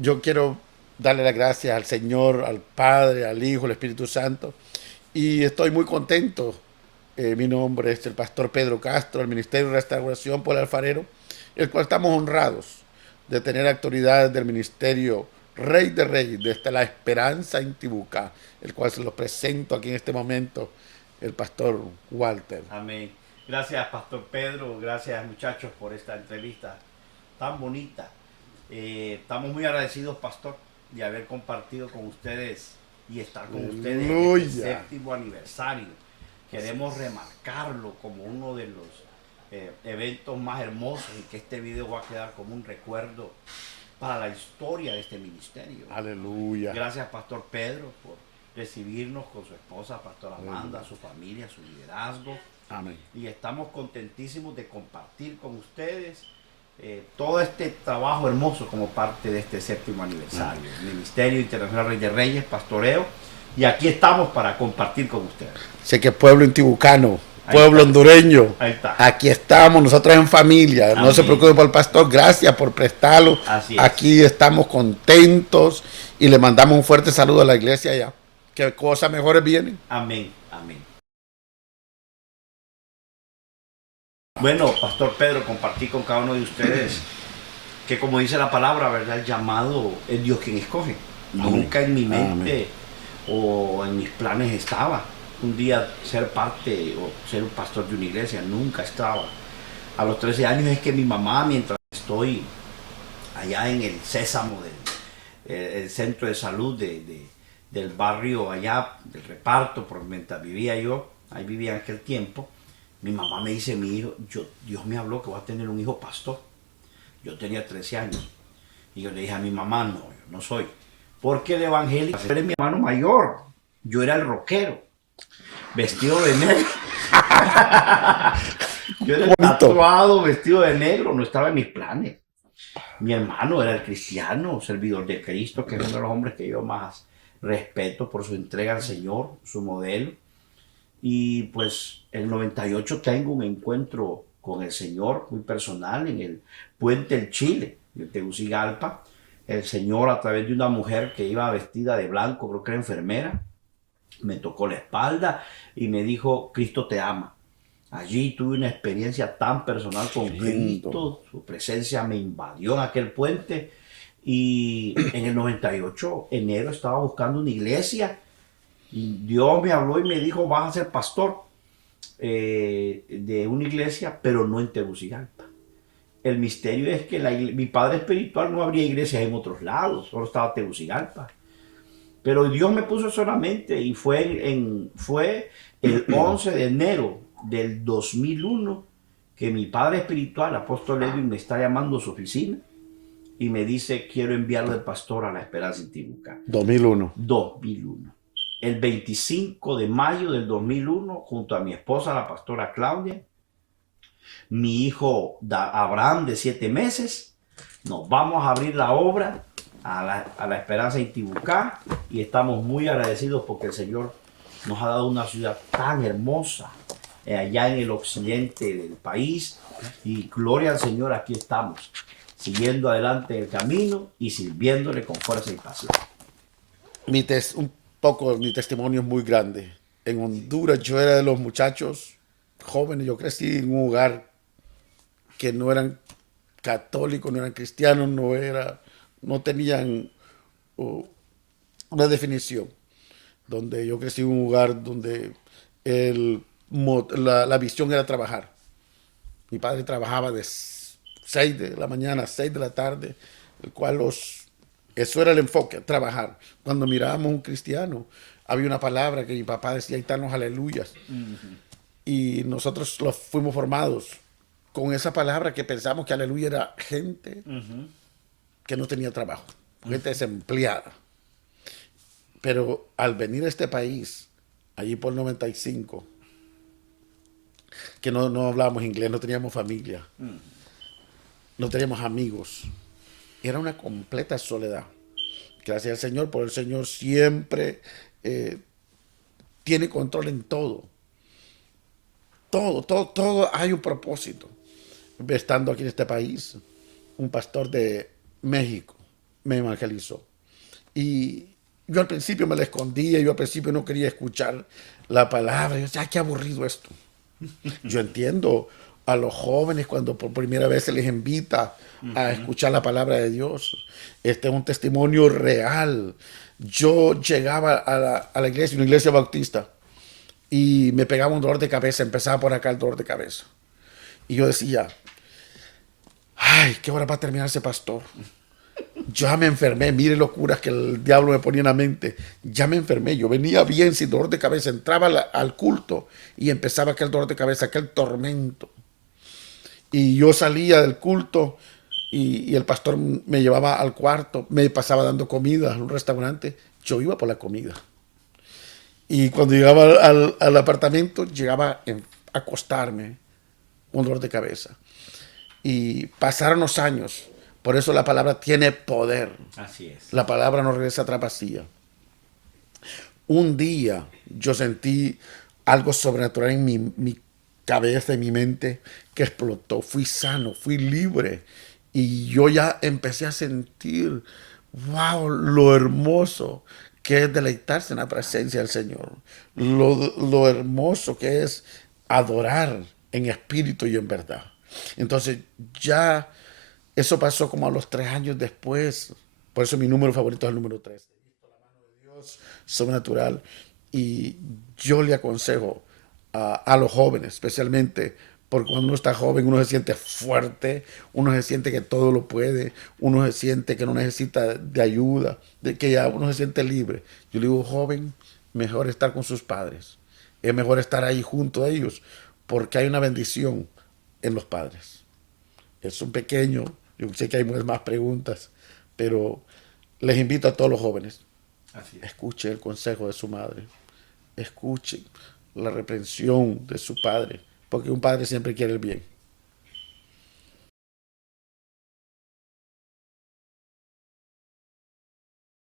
Yo quiero darle las gracias al Señor, al Padre, al Hijo, al Espíritu Santo. Y estoy muy contento. Mi nombre es el pastor Pedro Castro, del Ministerio de Restauración por el Alfarero, el cual estamos honrados de tener autoridades del Ministerio Rey de Reyes, desde la Esperanza en Tibucá, el cual se lo presento aquí en este momento, el pastor Walter. Amén. Gracias, Pastor Pedro. Gracias, muchachos, por esta entrevista tan bonita. Estamos muy agradecidos, Pastor, de haber compartido con ustedes y estar con ustedes en este Aleluya. séptimo aniversario. Queremos remarcarlo como uno de los eventos más hermosos y que este video va a quedar como un recuerdo para la historia de este ministerio. Aleluya. Gracias, Pastor Pedro, por recibirnos con su esposa, Pastor Amanda, su familia, su liderazgo. Amén. Y estamos contentísimos de compartir con ustedes todo este trabajo hermoso como parte de este séptimo aniversario. Ministerio Internacional Rey de Reyes, Pastoreo. Y aquí estamos para compartir con ustedes. Sé que pueblo intibucano, Ahí pueblo está. hondureño, Ahí está. aquí estamos, nosotros en familia. No se Amén. preocupe por el pastor, gracias por prestarlo. Así es. Aquí estamos contentos y le mandamos un fuerte saludo a la iglesia allá. Que cosas mejores vienen. Amén. Amén. Bueno, Pastor Pedro, compartí con cada uno de ustedes que como dice la palabra, ¿verdad? El llamado es Dios quien escoge. Amén. Nunca en mi mente Amén. o en mis planes estaba un día ser parte o ser un pastor de una iglesia, nunca estaba. A los 13 años es que mi mamá, mientras estoy allá en el Sésamo, el centro de salud del barrio allá, del reparto, por mientras vivía yo, ahí vivía en aquel tiempo, mi mamá me dice, mi hijo, Dios me habló que voy a tener un hijo pastor. Yo tenía 13 años. Y yo le dije a mi mamá, no, yo no soy. Porque el evangélico era mi hermano mayor. Yo era el rockero, vestido de negro. Yo era el Bonito. tatuado, vestido de negro, no estaba en mis planes. Mi hermano era el cristiano, servidor de Cristo, que es uno de los hombres que yo más respeto por su entrega al Señor, su modelo. Y pues en el 98 tengo un encuentro con el Señor muy personal en el Puente del Chile, de Tegucigalpa. El Señor, a través de una mujer que iba vestida de blanco, creo que era enfermera, me tocó la espalda y me dijo, Cristo te ama. Allí tuve una experiencia tan personal con Lindo. Cristo, su presencia me invadió en aquel puente y en el 98, enero, estaba buscando una iglesia y Dios me habló y me dijo, vas a ser pastor de una iglesia, pero no en Tegucigalpa. El misterio es que mi padre espiritual no habría iglesias en otros lados, solo estaba Tegucigalpa. Pero Dios me puso solamente y fue el 11 de enero del 2001 que mi padre espiritual, apóstol Edwin, me está llamando a su oficina y me dice, quiero enviarlo de pastor a la Esperanza en Tibucá. 2001. 2001. El 25 de mayo del 2001, junto a mi esposa, la pastora Claudia, mi hijo Abraham de 7 meses, nos vamos a abrir la obra a la Esperanza en Tibucá y estamos muy agradecidos porque el Señor nos ha dado una ciudad tan hermosa allá en el occidente del país y gloria al Señor, aquí estamos siguiendo adelante el camino y sirviéndole con fuerza y pasión. Un poco, mi testimonio es muy grande. En Honduras yo era de los muchachos jóvenes, yo crecí en un hogar que no eran católicos, no eran cristianos, no tenían uh, una definición. Donde yo crecí en un lugar donde la visión era trabajar. Mi padre trabajaba de 6 de la mañana a 6 de la tarde, el cual eso era el enfoque, trabajar. Cuando mirábamos un cristiano, había una palabra que mi papá decía, ahí están los aleluyas. Y nosotros los fuimos formados con esa palabra que pensamos que aleluya era gente que no tenía trabajo, gente desempleada. Pero al venir a este país, allí por 95, que no hablábamos inglés, no teníamos familia, no teníamos amigos, era una completa soledad. Gracias al Señor, por el Señor siempre eh, tiene control en todo. Todo hay un propósito. Estando aquí en este país, un pastor de México me evangelizó. Y yo al principio me la escondía, yo al principio no quería escuchar la palabra. Yo decía, "Ay, qué aburrido esto". Yo entiendo a los jóvenes cuando por primera vez se les invita a escuchar la palabra de Dios. Este es un testimonio real. Yo llegaba a la iglesia, una iglesia bautista, y me pegaba un dolor de cabeza, empezaba por acá el dolor de cabeza. Y yo decía, ay, ¿qué hora va a terminar ese pastor? Ya me enfermé, mire locuras que el diablo me ponía en la mente. Ya me enfermé, yo venía bien sin dolor de cabeza, entraba al culto y empezaba aquel dolor de cabeza, aquel tormento. Y yo salía del culto y el pastor me llevaba al cuarto, me pasaba dando comida en un restaurante. Yo iba por la comida. Y cuando llegaba al apartamento, llegaba a acostarme con dolor de cabeza. Y pasaron los años. Por eso la palabra tiene poder. Así es. La palabra no regresa atrás vacía. Un día yo sentí algo sobrenatural en mi cabeza, en mi mente, que explotó. Fui sano, fui libre. Y yo ya empecé a sentir, wow, lo hermoso que es deleitarse en la presencia del Señor. Lo hermoso que es adorar en espíritu y en verdad. Entonces ya eso pasó como a los 3 años después. Por eso mi número favorito es el número 3. Sobrenatural. Y yo le aconsejo a los jóvenes, especialmente porque cuando uno está joven, uno se siente fuerte, uno se siente que todo lo puede, uno se siente que no necesita de ayuda, de que ya uno se siente libre. Yo le digo, joven, mejor estar con sus padres. Es mejor estar ahí junto a ellos, porque hay una bendición en los padres. Es un pequeño, yo sé que hay más preguntas, pero les invito a todos los jóvenes, escuchen el consejo de su madre, escuchen la reprensión de su padre, porque un padre siempre quiere el bien.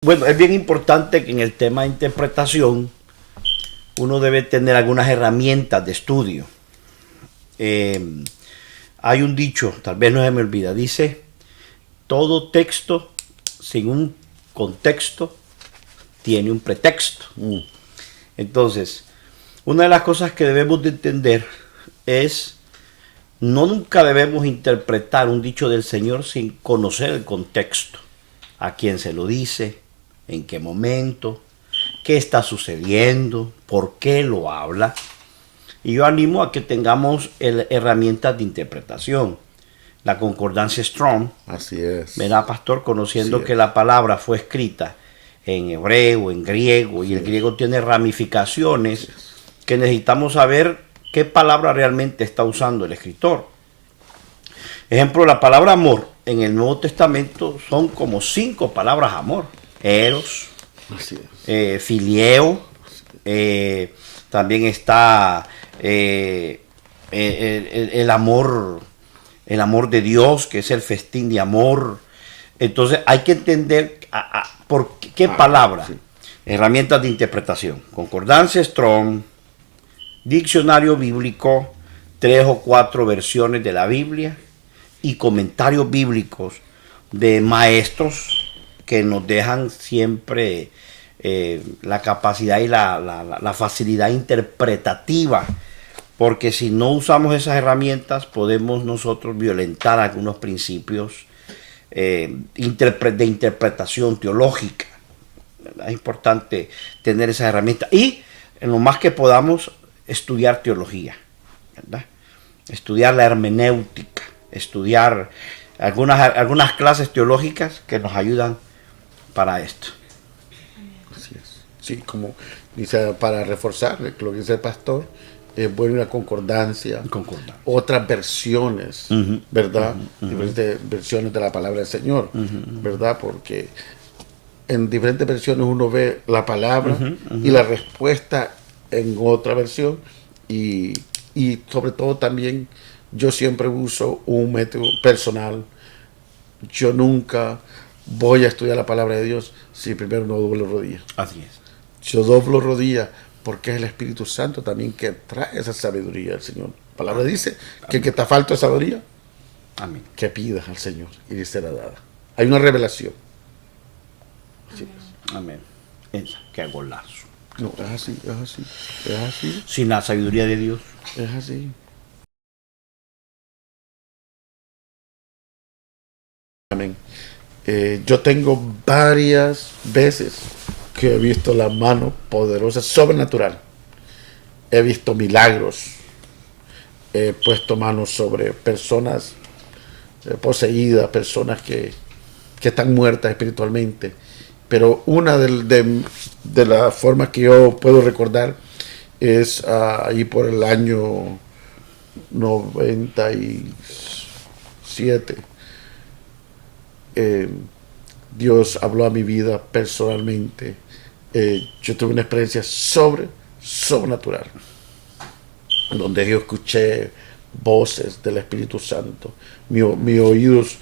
Bueno, es bien importante que en el tema de interpretación uno debe tener algunas herramientas de estudio. Hay un dicho, tal vez no se me olvida, dice, todo texto sin un contexto tiene un pretexto. Entonces, una de las cosas que debemos de entender es, nunca debemos interpretar un dicho del Señor sin conocer el contexto, a quién se lo dice, en qué momento, qué está sucediendo, por qué lo habla. Y yo animo a que tengamos herramientas de interpretación. La concordancia Strong, Así es. ¿verdad, pastor? Conociendo Así que es. la palabra fue escrita en hebreo, en griego, y el griego tiene ramificaciones que necesitamos saber qué palabra realmente está usando el escritor. Ejemplo, la palabra amor en el Nuevo Testamento son como 5 palabras amor. Eros, Así es. filieo, también está el amor de Dios, que es el festín de amor. Entonces hay que entender por qué palabra. Sí. Herramientas de interpretación. Concordancia Strong, diccionario bíblico, 3 o 4 versiones de la Biblia y comentarios bíblicos de maestros que nos dejan siempre la capacidad y la facilidad interpretativa, porque si no usamos esas herramientas podemos nosotros violentar algunos principios de interpretación teológica. Es importante tener esas herramientas y en lo más que podamos estudiar teología, ¿verdad? Estudiar la hermenéutica, estudiar algunas clases teológicas que nos ayudan para esto. Así es. Sí, como dice, para reforzar lo que dice el pastor, es bueno una concordancia, otras versiones, ¿verdad? Diferentes versiones de la palabra del Señor, ¿verdad? Porque en diferentes versiones uno ve la palabra y la respuesta en otra versión y sobre todo también yo siempre uso un método personal. Yo nunca voy a estudiar la palabra de Dios si primero no doblo rodillas. Así es. Yo doblo rodillas porque es el Espíritu Santo también que trae esa sabiduría al Señor. La palabra dice que el que está falto de sabiduría, Amén. que pidas al Señor y le será dada. Hay una revelación. Así es. Amén. Qué golazo. No, es así, es así, es así, Sin la sabiduría de Dios. es así. Amén. Yo tengo varias veces que he visto la mano poderosa, sobrenatural. He visto milagros. He puesto manos sobre personas poseídas, personas que están muertas espiritualmente. Pero una de las formas que yo puedo recordar es ahí por el año 97. Dios habló a mi vida personalmente. Yo tuve una experiencia sobrenatural, donde yo escuché voces del Espíritu Santo. Mis oídos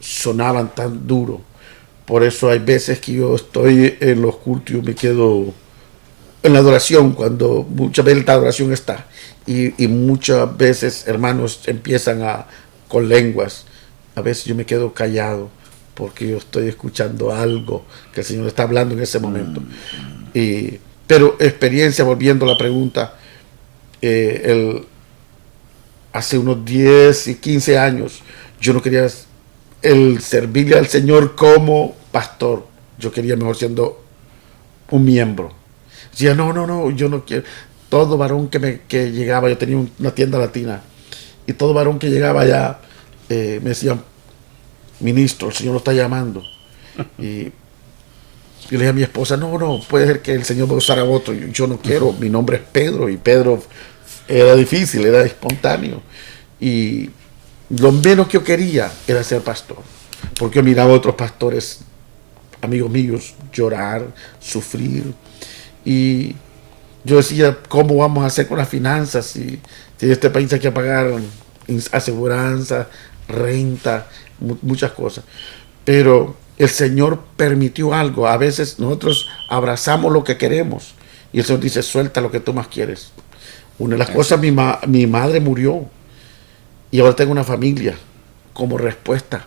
sonaban tan duro. Por eso hay veces que yo estoy en los cultos y me quedo en la adoración, cuando muchas veces la adoración está. Y muchas veces, hermanos, empiezan con lenguas. A veces yo me quedo callado porque yo estoy escuchando algo que el Señor está hablando en ese momento. Pero experiencia, volviendo a la pregunta, hace unos 10 y 15 años, yo no quería servirle al Señor como pastor. Yo quería mejor siendo un miembro. Decía, no, yo no quiero. Todo varón que llegaba, yo tenía una tienda latina, y todo varón que llegaba allá me decía, ministro, el Señor lo está llamando. Y yo le dije a mi esposa, no, puede ser que el Señor va a usar a otro. Yo no quiero, mi nombre es Pedro, y Pedro era difícil, era espontáneo. Y lo menos que yo quería era ser pastor, porque yo miraba a otros pastores, amigos míos, llorar, sufrir. Y yo decía, ¿cómo vamos a hacer con las finanzas si en este país hay que pagar aseguranza, renta, muchas cosas? Pero el Señor permitió algo. A veces nosotros abrazamos lo que queremos y el Señor dice, suelta lo que tú más quieres. Una de las cosas, mi madre murió y ahora tengo una familia como respuesta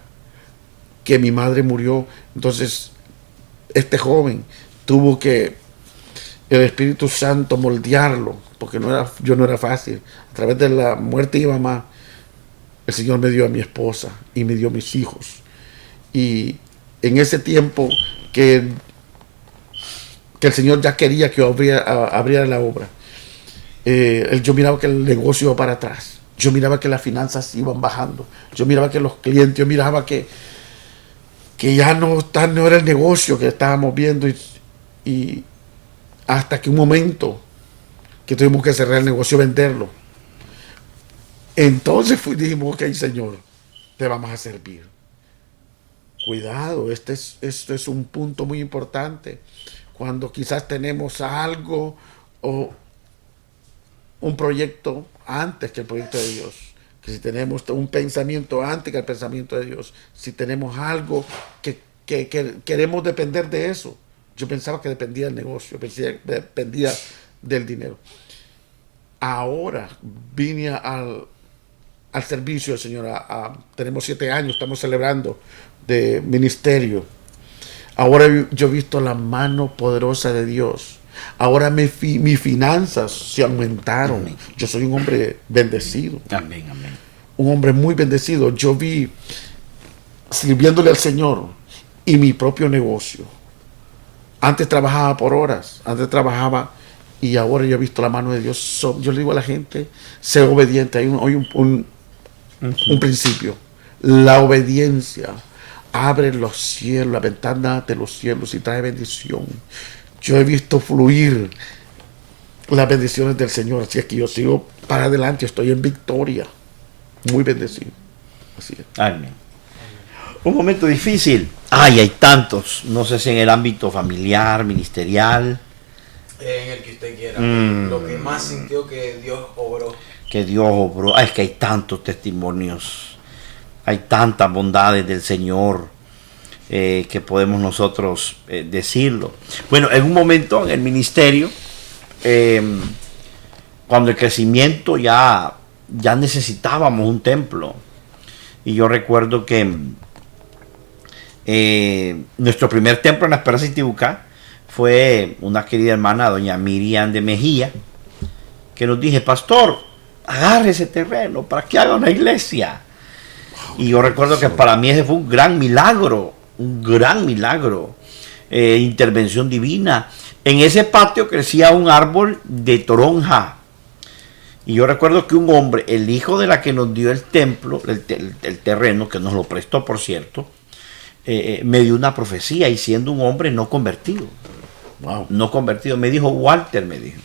que mi madre murió. Entonces, este joven tuvo que el Espíritu Santo moldearlo, porque yo no era fácil. A través de la muerte de mi mamá, el Señor me dio a mi esposa y me dio a mis hijos. Y en ese tiempo que el Señor ya quería que yo abriera la obra, yo miraba que el negocio iba para atrás. Yo miraba que las finanzas iban bajando. Yo miraba que los clientes, yo miraba que ya no era el negocio que estábamos viendo. Y hasta que un momento que tuvimos que cerrar el negocio, venderlo. Entonces dijimos, ok, Señor, te vamos a servir. Cuidado, esto es un punto muy importante. Cuando quizás tenemos algo o un proyecto antes que el proyecto de Dios, que si tenemos un pensamiento antes que el pensamiento de Dios, si tenemos algo que queremos depender de eso. Yo pensaba que dependía del negocio, dependía del dinero. Ahora vine al servicio del Señor. Tenemos 7 años, estamos celebrando de ministerio. Ahora yo he visto la mano poderosa de Dios. Ahora mis finanzas se aumentaron. Amén. Yo soy un hombre bendecido. Amén, amén. Un hombre muy bendecido. Yo vi sirviéndole al Señor y mi propio negocio. Antes trabajaba por horas, y ahora yo he visto la mano de Dios. Yo le digo a la gente, sé obediente. Hay un principio. La obediencia abre los cielos, la ventana de los cielos y trae bendición. Yo he visto fluir las bendiciones del Señor. Así es que yo sigo para adelante, estoy en victoria. Muy bendecido. Así es. Amén. Un momento difícil. Ay, hay tantos. No sé si en el ámbito familiar, ministerial. En el que usted quiera. Lo que más sintió que Dios obró. Que Dios obró. Ay, es que hay tantos testimonios. Hay tantas bondades del Señor que podemos nosotros decirlo. Bueno, en un momento en el ministerio, cuando el crecimiento ya necesitábamos un templo. Y yo recuerdo que Nuestro primer templo en la Esperanza Intibucá fue una querida hermana, doña Miriam de Mejía, que nos dije, pastor, agarre ese terreno para que haga una iglesia. Y yo recuerdo que para mí ese fue un gran milagro, intervención divina. En ese patio crecía un árbol de toronja. Y yo recuerdo que un hombre, el hijo de la que nos dio el templo, el terreno, que nos lo prestó por cierto, me dio una profecía y siendo un hombre no convertido. Wow. No convertido. Me dijo, Walter, me dijo,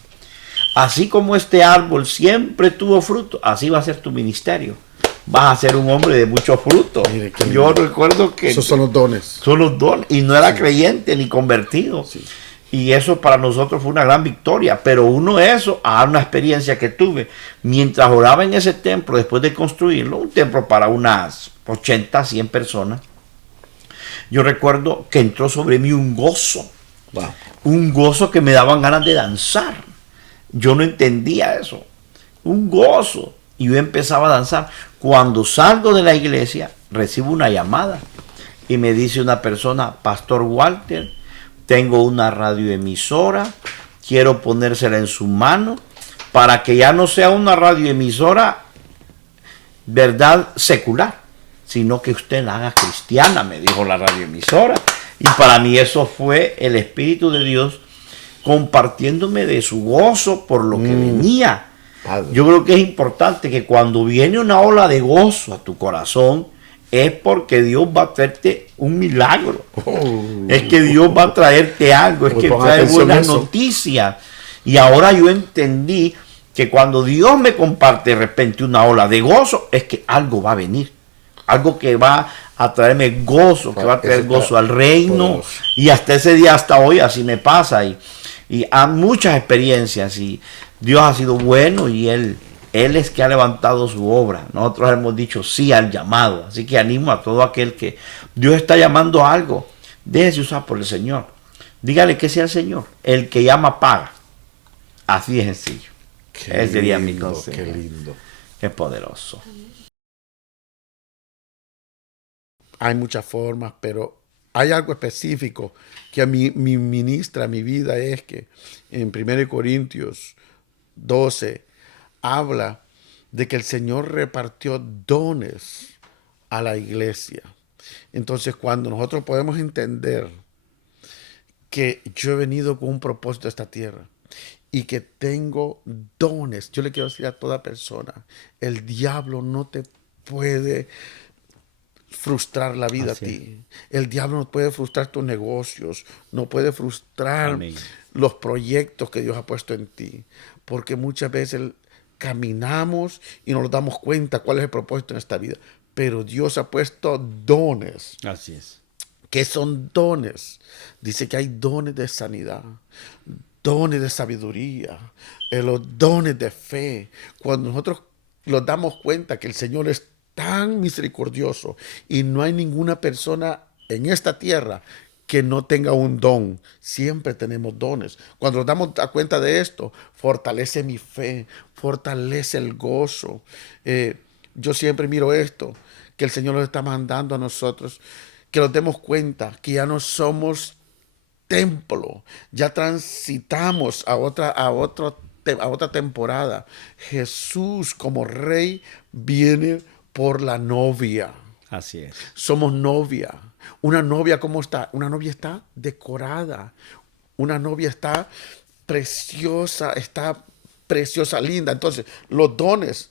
así como este árbol siempre tuvo fruto, así va a ser tu ministerio. Vas a ser un hombre de mucho fruto. Mire, qué Yo lindo. recuerdo que Esos son los dones. son los dones. Y no era creyente ni convertido. Sí. Y eso para nosotros fue una gran victoria. Pero uno eso, a una experiencia que tuve. Mientras oraba en ese templo, después de construirlo, un templo para unas 80, 100 personas, yo recuerdo que entró sobre mí un gozo. Wow. Un gozo que me daban ganas de danzar. Yo no entendía eso. Un gozo. Y yo empezaba a danzar. Cuando salgo de la iglesia, recibo una llamada. Y me dice una persona, Pastor Walter, tengo una radioemisora, quiero ponérsela en su mano para que ya no sea una radioemisora, verdad, secular, sino que usted la haga cristiana, me dijo la radioemisora. Y para mí eso fue el Espíritu de Dios compartiéndome de su gozo por lo que venía. Padre. Yo creo que es importante que cuando viene una ola de gozo a tu corazón, es porque Dios va a traerte un milagro. Es que Dios va a traerte algo, es Pues que ponga trae atención a buenas eso. noticias. Y ahora yo entendí que cuando Dios me comparte de repente una ola de gozo, es que algo va a venir. Algo que va a traerme gozo, que va a traer Eso está gozo al reino. poderoso. Y hasta ese día, hasta hoy, así me pasa. Y hay muchas experiencias. Y Dios ha sido bueno y Él es que ha levantado su obra. Nosotros hemos dicho sí al llamado. Así que animo a todo aquel que Dios está llamando a algo. Déjese usar por el Señor. Dígale que sea el Señor. El que llama paga. Así de sencillo. Qué Ese sería mi lindo, consejo. qué lindo. Qué poderoso. Hay muchas formas, pero hay algo específico que a mí me ministra mi vida, es que en 1 Corintios 12 habla de que el Señor repartió dones a la iglesia. Entonces, cuando nosotros podemos entender que yo he venido con un propósito a esta tierra y que tengo dones, yo le quiero decir a toda persona, el diablo no te puede frustrar la vida Así a ti. El diablo no puede frustrar tus negocios, no puede frustrar Amén. los proyectos que Dios ha puesto en ti, porque muchas veces caminamos y no nos damos cuenta cuál es el propósito en esta vida, pero Dios ha puesto dones. Así es. ¿Qué son dones? Dice que hay dones de sanidad, dones de sabiduría, los dones de fe. Cuando nosotros nos damos cuenta que el Señor es tan misericordioso y no hay ninguna persona en esta tierra que no tenga un don. Siempre tenemos dones. Cuando nos damos cuenta de esto, fortalece mi fe, fortalece el gozo. Yo siempre miro esto, que el Señor nos está mandando a nosotros, que nos demos cuenta que ya no somos templo, ya transitamos a otra temporada. Jesús como rey viene por la novia. Así es. Somos novia. Una novia, ¿cómo está? Una novia está decorada. Una novia está preciosa, linda. Entonces, los dones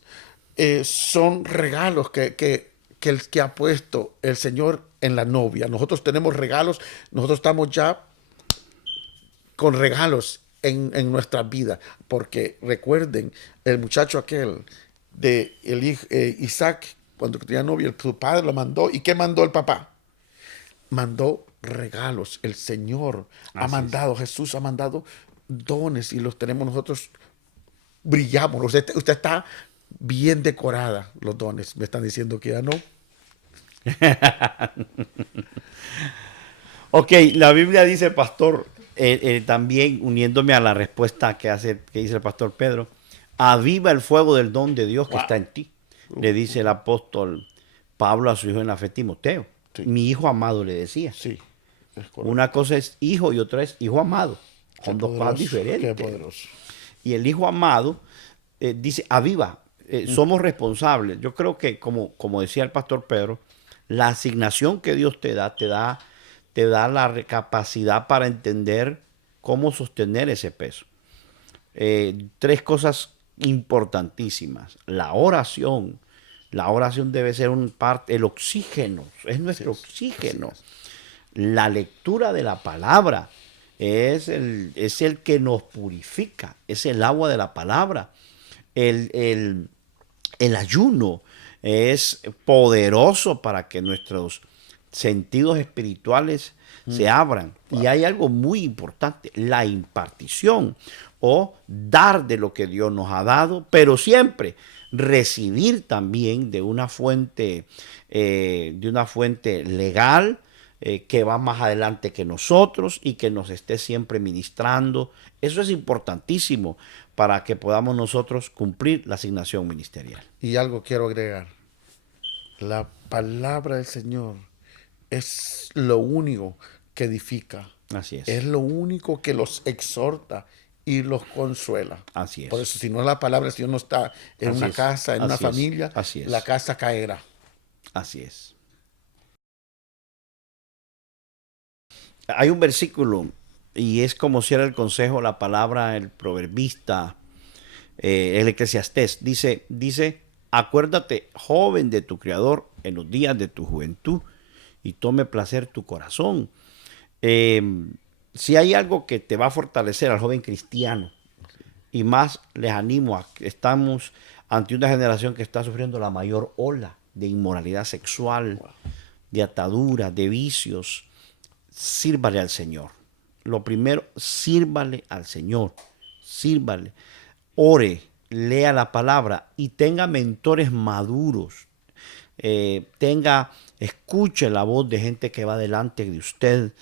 son regalos que ha puesto el Señor en la novia. Nosotros tenemos regalos, nosotros estamos ya con regalos en nuestra vida. Porque recuerden, el muchacho aquel de Isaac, cuando tenía novia, su padre lo mandó. ¿Y qué mandó el papá? Mandó regalos. El Señor ha mandado, Jesús ha mandado dones y los tenemos nosotros, brillamos. Usted está bien decorada, los dones. Me están diciendo que ya no. Ok, la Biblia dice, pastor, también uniéndome a la respuesta que dice el pastor Pedro, aviva el fuego del don de Dios que está en ti. Le dice el apóstol Pablo a su hijo en la fe Timoteo. Sí. Mi hijo amado le decía. Sí, es correcto. Una cosa es hijo y otra es hijo amado. Son Qué dos cosas poderoso, diferentes. Qué poderoso. Y el hijo amado dice, aviva, somos responsables. Yo creo que, como decía el pastor Pedro, la asignación que Dios te da la capacidad para entender cómo sostener ese peso. Tres cosas importantísimas. La oración. La oración debe ser un parte, el oxígeno, es nuestro oxígeno. Así es. La lectura de la palabra es el que nos purifica, es el agua de la palabra. El ayuno es poderoso para que nuestros sentidos espirituales se abran. Y hay algo muy importante, la impartición o dar de lo que Dios nos ha dado, pero siempre recibir también de una fuente legal, que va más adelante que nosotros y que nos esté siempre ministrando. Eso es importantísimo para que podamos nosotros cumplir la asignación ministerial. Y algo quiero agregar. La palabra del Señor es lo único que edifica. Así es. Es lo único que los exhorta y los consuela. Así es. Por eso, si no la palabra del Señor no está en Así una es. casa, en una Así es. familia, Así es. la casa caerá. Así es. Hay un versículo y es como si era el consejo, la palabra, el proverbista, el Eclesiastés. Dice, acuérdate, joven, de tu Creador en los días de tu juventud y tome placer tu corazón. Si hay algo que te va a fortalecer al joven cristiano, y más les animo a que estamos ante una generación que está sufriendo la mayor ola de inmoralidad sexual, de ataduras, de vicios. Sírvale al Señor. Lo primero, sírvale al Señor. Sírvale. Ore, lea la palabra y tenga mentores maduros. Escuche la voz de gente que va delante de usted.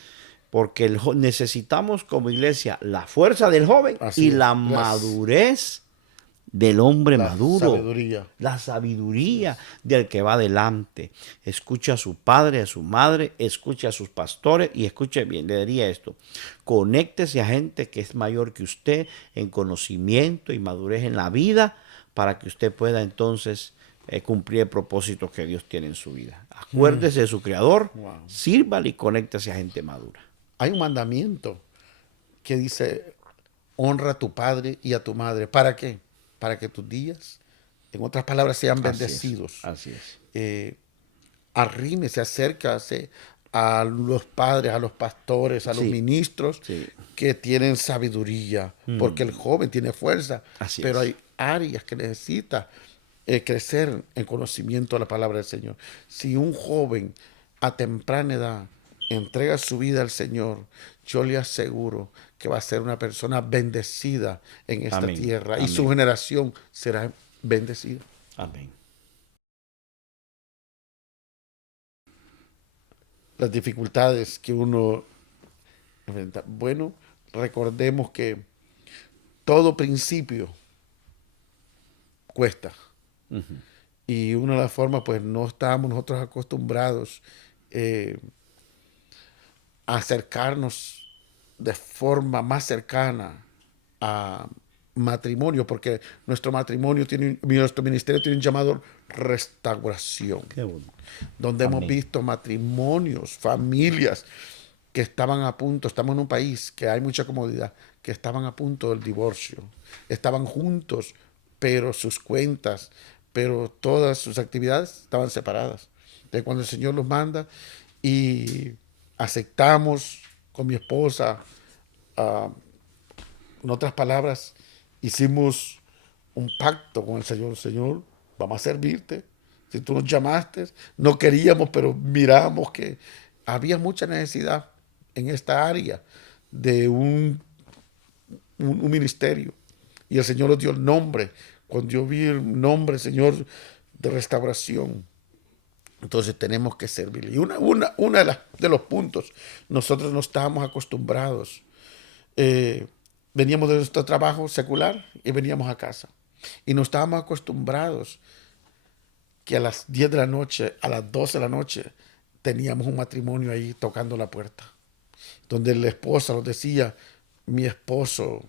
Porque necesitamos como iglesia la fuerza del joven y la madurez del hombre maduro. Sabiduría. La sabiduría del que va adelante. Escuche a su padre, a su madre, escuche a sus pastores y escuche bien, le diría esto. Conéctese a gente que es mayor que usted en conocimiento y madurez en la vida para que usted pueda entonces cumplir el propósito que Dios tiene en su vida. Acuérdese de su Creador, sírvale y conéctese a gente madura. Hay un mandamiento que dice, honra a tu padre y a tu madre. ¿Para qué? Para que tus días, en otras palabras, sean bendecidos. Así es. Arrímese, acércase a los padres, a los pastores, a los ministros que tienen sabiduría, porque el joven tiene fuerza, pero hay áreas que necesita crecer en conocimiento de la palabra del Señor. Si un joven a temprana edad entrega su vida al Señor, yo le aseguro que va a ser una persona bendecida en esta tierra y su generación será bendecida. Amén. Las dificultades que uno enfrenta. Bueno, recordemos que todo principio cuesta. Y una de las formas, pues no estábamos nosotros acostumbrados a acercarnos de forma más cercana a matrimonio, porque nuestro ministerio tiene un llamado restauración. Qué bueno. Donde hemos visto matrimonios, familias que estaban a punto, estamos en un país que hay mucha comodidad, que estaban a punto del divorcio. Estaban juntos, pero sus cuentas, pero todas sus actividades estaban separadas. De cuando el Señor los manda y aceptamos con mi esposa, en otras palabras, hicimos un pacto con el Señor. Señor, vamos a servirte. Si tú nos llamaste, no queríamos, pero miramos que había mucha necesidad en esta área de un ministerio. Y el Señor nos dio el nombre. Cuando yo vi el nombre, Señor, de restauración, entonces tenemos que servirle. Y una de los puntos, nosotros no estábamos acostumbrados. Veníamos de nuestro trabajo secular y veníamos a casa. Y no estábamos acostumbrados que a las 10 de la noche, a las 12 de la noche, teníamos un matrimonio ahí tocando la puerta, donde la esposa nos decía, mi esposo,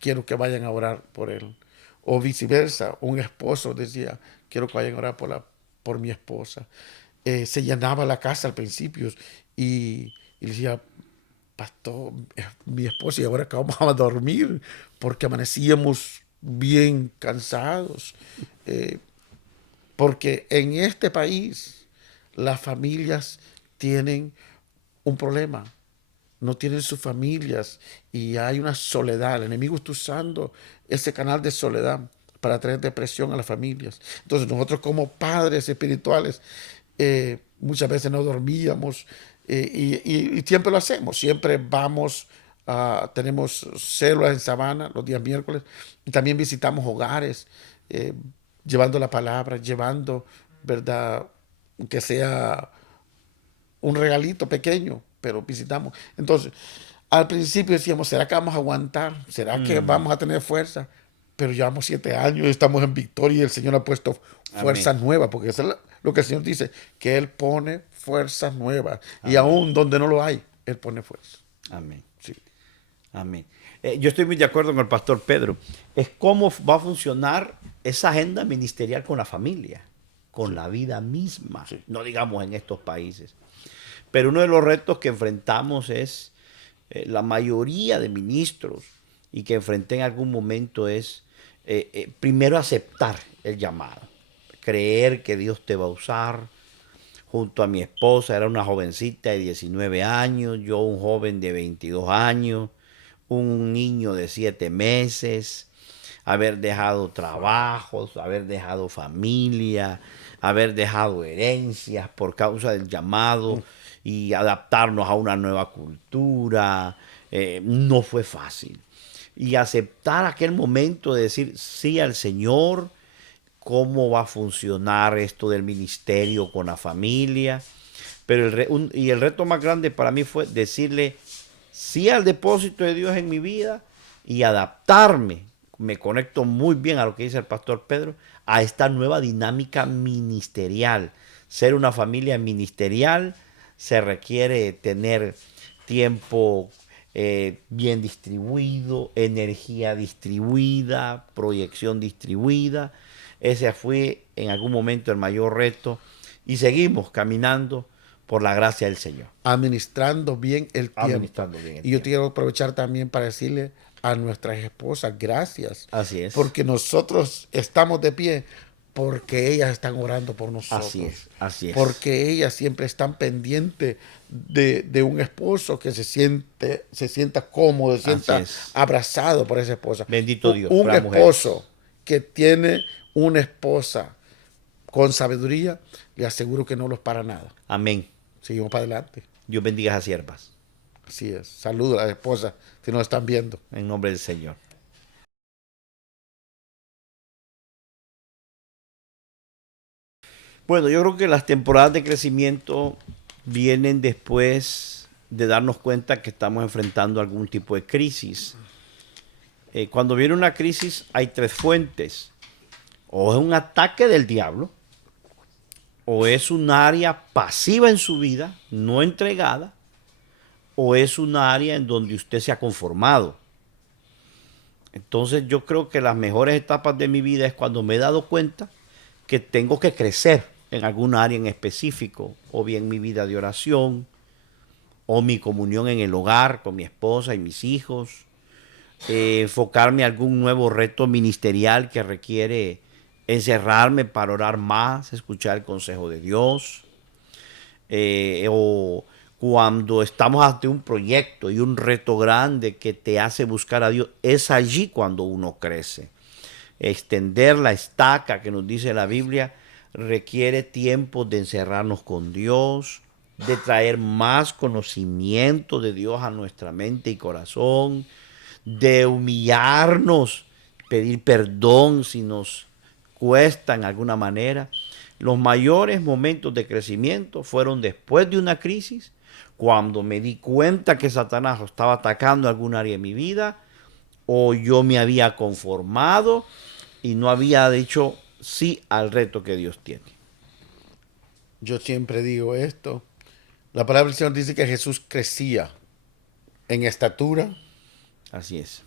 quiero que vayan a orar por él. O viceversa, un esposo decía, quiero que vayan a orar por mi esposa. Se llenaba la casa al principio y decía, pastor, mi esposa, y ahora que vamos a dormir, porque amanecíamos bien cansados. Eh, Porque en este país las familias tienen un problema, no tienen sus familias y hay una soledad. El enemigo está usando ese canal de soledad para traer depresión a las familias. Entonces nosotros como padres espirituales muchas veces no dormíamos y siempre lo hacemos, siempre vamos. Tenemos células en Sabana los días miércoles y también visitamos hogares, eh, llevando la palabra, llevando, ¿verdad? Que sea un regalito pequeño, pero visitamos. Entonces, al principio decíamos, ¿será que vamos a aguantar? ¿Será que vamos a tener fuerza? Pero llevamos 7 años, estamos en victoria y el Señor ha puesto fuerzas Amén. nuevas, porque eso es lo que el Señor dice, que Él pone fuerzas nuevas. Y Amén. aún donde no lo hay, Él pone fuerza. Amén. Sí. Amén. Yo estoy muy de acuerdo con el pastor Pedro. Es cómo va a funcionar esa agenda ministerial con la familia, con la vida misma, Sí. no digamos en estos países. Pero uno de los retos que enfrentamos es la mayoría de ministros y que enfrenté en algún momento es primero aceptar el llamado, creer que Dios te va a usar. Junto a mi esposa, era una jovencita de 19 años, yo un joven de 22 años, un niño de 7 meses, haber dejado trabajos, haber dejado familia, haber dejado herencias por causa del llamado y adaptarnos a una nueva cultura. No fue fácil. Y aceptar aquel momento de decir sí al Señor, cómo va a funcionar esto del ministerio con la familia. Pero el reto más grande para mí fue decirle sí al depósito de Dios en mi vida y adaptarme. Me conecto muy bien a lo que dice el pastor Pedro, a esta nueva dinámica ministerial. Ser una familia ministerial se requiere tener tiempo bien distribuido, energía distribuida, proyección distribuida. Ese fue en algún momento el mayor reto y seguimos caminando por la gracia del Señor. Administrando bien el tiempo. Administrando bien el Y yo tiempo. quiero aprovechar también para decirle a nuestras esposas gracias. Así es. Porque nosotros estamos de pie porque ellas están orando por nosotros. Así es, así es. Porque ellas siempre están pendientes de un esposo que se sienta cómodo, se sienta Así es. abrazado por esa esposa. Bendito Dios, Un por las esposo que tiene una esposa con sabiduría, le aseguro que no los para nada. Amén. Seguimos para adelante. Dios bendiga a esas siervas. Así es. Saludos a las esposas si nos están viendo. En nombre del Señor. Bueno, yo creo que las temporadas de crecimiento vienen después de darnos cuenta que estamos enfrentando algún tipo de crisis. Cuando viene una crisis hay tres fuentes. O es un ataque del diablo, o es un área pasiva en su vida, no entregada, o es un área en donde usted se ha conformado. Entonces yo creo que las mejores etapas de mi vida es cuando me he dado cuenta que tengo que crecer en algún área en específico, o bien mi vida de oración, o mi comunión en el hogar con mi esposa y mis hijos, enfocarme a algún nuevo reto ministerial que requiere encerrarme para orar más, escuchar el consejo de Dios, o cuando estamos ante un proyecto y un reto grande que te hace buscar a Dios, es allí cuando uno crece. Extender la estaca que nos dice la Biblia requiere tiempo de encerrarnos con Dios, de traer más conocimiento de Dios a nuestra mente y corazón, de humillarnos, pedir perdón si nos cuesta en alguna manera. Los mayores momentos de crecimiento fueron después de una crisis, cuando me di cuenta que Satanás estaba atacando algún área de mi vida, o yo me había conformado y no había dicho sí al reto que Dios tiene. yo siempre digo esto. La palabra del Señor dice que Jesús crecía en estatura, Así es.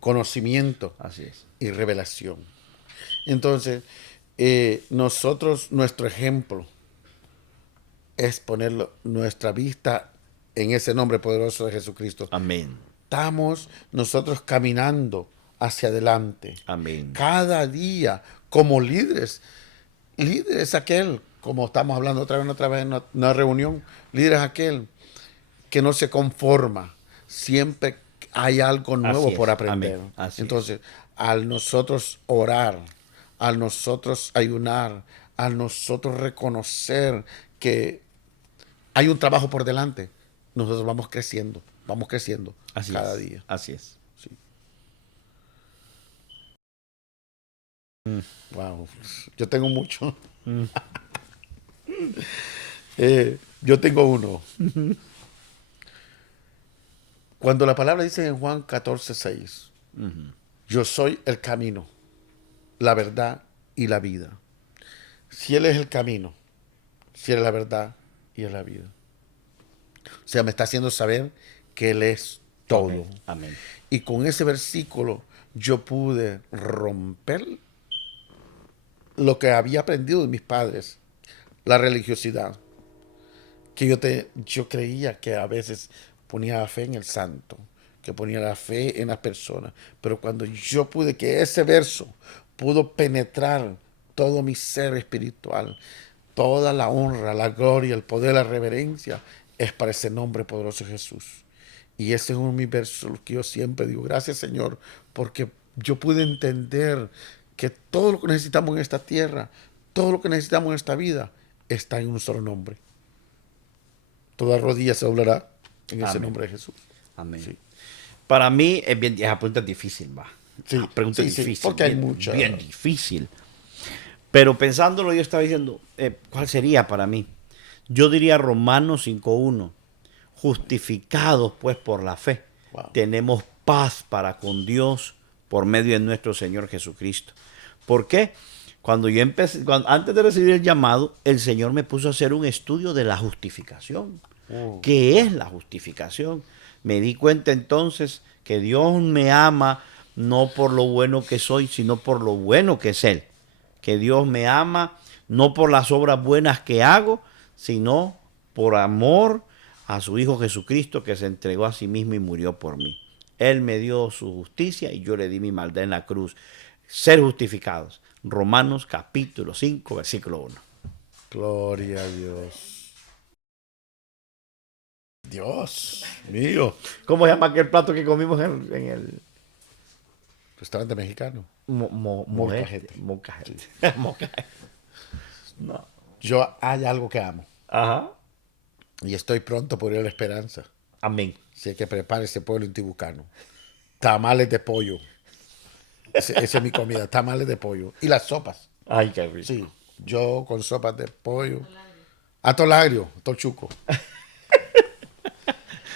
conocimiento Así es. y revelación. Entonces, nosotros, nuestro ejemplo es poner nuestra vista en ese nombre poderoso de Jesucristo. Amén. Estamos nosotros caminando hacia adelante. Amén. Cada día como líderes. Líder es aquel, como estamos hablando otra vez en una reunión, líder es aquel que no se conforma. Siempre hay algo nuevo Así es. por aprender. Amén. Así Entonces, al nosotros orar, al nosotros ayunar, al nosotros reconocer que hay un trabajo por delante, nosotros vamos creciendo Así cada es. día. Así es. Sí. Wow, yo tengo mucho. Yo tengo uno. Cuando la palabra dice en Juan 14:6, yo soy el camino, la verdad y la vida. Si Él es el camino, si Él es la verdad y es la vida. O sea, me está haciendo saber que Él es todo. Amén. Y con ese versículo yo pude romper lo que había aprendido de mis padres, la religiosidad. Que yo creía que a veces ponía la fe en el santo, que ponía la fe en las personas. Pero cuando yo pude que ese verso pudo penetrar todo mi ser espiritual, toda la honra, la gloria, el poder, la reverencia, es para ese nombre poderoso de Jesús. Y ese es uno de mis versos que yo siempre digo, gracias Señor, porque yo pude entender que todo lo que necesitamos en esta tierra, todo lo que necesitamos en esta vida, está en un solo nombre. Toda rodilla se doblará en ese Amén. nombre de Jesús. Amén. Sí. Para mí es bien, esa pregunta es difícil, va. Sí, Esa pregunta sí, es sí, difícil. porque hay bien, mucha- bien difícil. Pero pensándolo, yo estaba diciendo, ¿cuál sería para mí? Yo diría Romanos 5:1. Justificados pues por la fe, Wow. tenemos paz para con Dios por medio de nuestro Señor Jesucristo. ¿Por qué? Cuando yo empecé, antes de recibir el llamado, el Señor me puso a hacer un estudio de la justificación. ¿Qué es la justificación? Me di cuenta entonces que Dios me ama no por lo bueno que soy, sino por lo bueno que es Él. Que Dios me ama no por las obras buenas que hago, sino por amor a su Hijo Jesucristo, que se entregó a sí mismo y murió por mí. Él me dio su justicia y yo le di mi maldad en la cruz. Ser justificados. Romanos capítulo 5, versículo 1. Gloria a Dios. Dios mío. ¿Cómo se llama aquel plato que comimos en el Restaurante mexicano. Molcajete? Molcajete. Molcajete. No. Yo hay algo que amo. Ajá. Y estoy pronto por ir a la Esperanza. Amén. Así que prepare ese pueblo intibucano. Tamales de pollo. Esa es mi comida. Tamales de pollo. Y las sopas. Ay, qué rico. Sí. Yo con sopas de pollo. Atolagrio. Tochuco.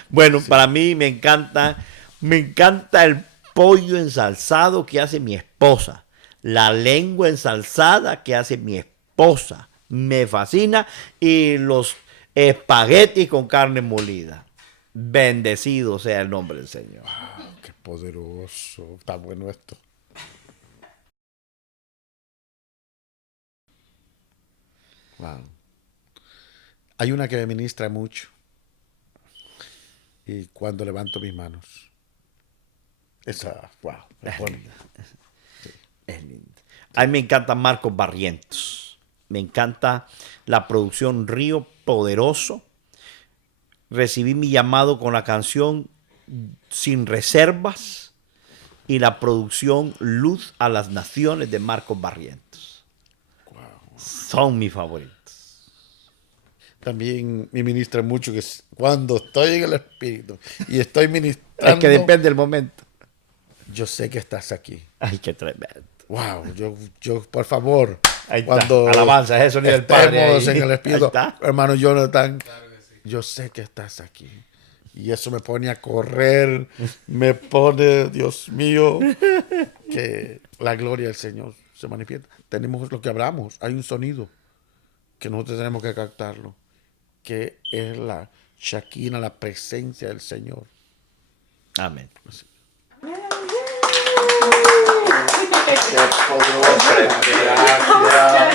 Bueno, para mí me encanta el pollo ensalzado que hace mi esposa, la lengua ensalzada que hace mi esposa, me fascina, y los espaguetis con carne molida. Bendecido sea el nombre del Señor. Qué poderoso. Está bueno esto. Wow. Hay una que me ministra mucho. Y cuando levanto mis manos. Esa, wow. Es lindo. Es lindo. A mí me encanta Marcos Barrientos. Me encanta la producción Río Poderoso. Recibí mi llamado con la canción Sin Reservas y la producción Luz a las Naciones de Marcos Barrientos. Son mis favoritos. También me ministra mucho que cuando estoy en el Espíritu y estoy ministrando, Es que depende del momento. yo sé que estás aquí. Ay, qué tremendo. Wow, yo por favor, Ahí está. cuando Alabanza, es el sonido del Padre ahí. estemos en el Espíritu, Ahí está. hermano Jonathan, yo sé que estás aquí. Y eso me pone a correr, me pone, Dios mío, que la gloria del Señor se manifiesta. Tenemos lo que hablamos, hay un sonido que nosotros tenemos que captarlo, que es la Shekinah, la presencia del Señor. Amén. Así. Amén.